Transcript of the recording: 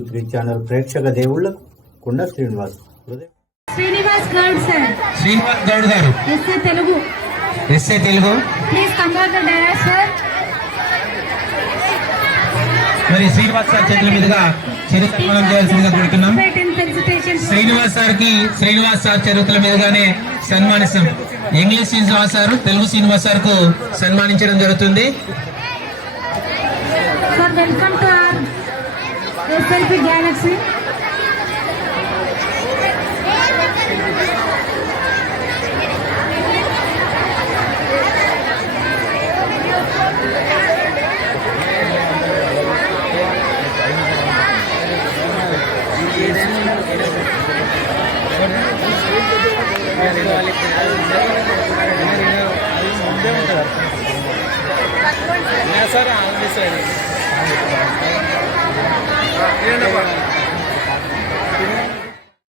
T3 channel ప్రేక్షక దేవుళ్లకు Konda Srinivas Goud sir. Srinivas Goud గారు SA Telugu please come on the dais sir. మరి శ్రీనివాస్ సార్ చేతుల మీదుగా చిరుసన్మానం చేయాల్సిందిగా కోరుతున్నాం. శ్రీనివాస్ సార్ చేతుల మీదుగానే సన్మానిస్తాం. English Srinivas sir, Telugu Srinivas sir కు సన్మానించడం జరుగుతుంది. Sir welcome to our SLP galaxy. Sir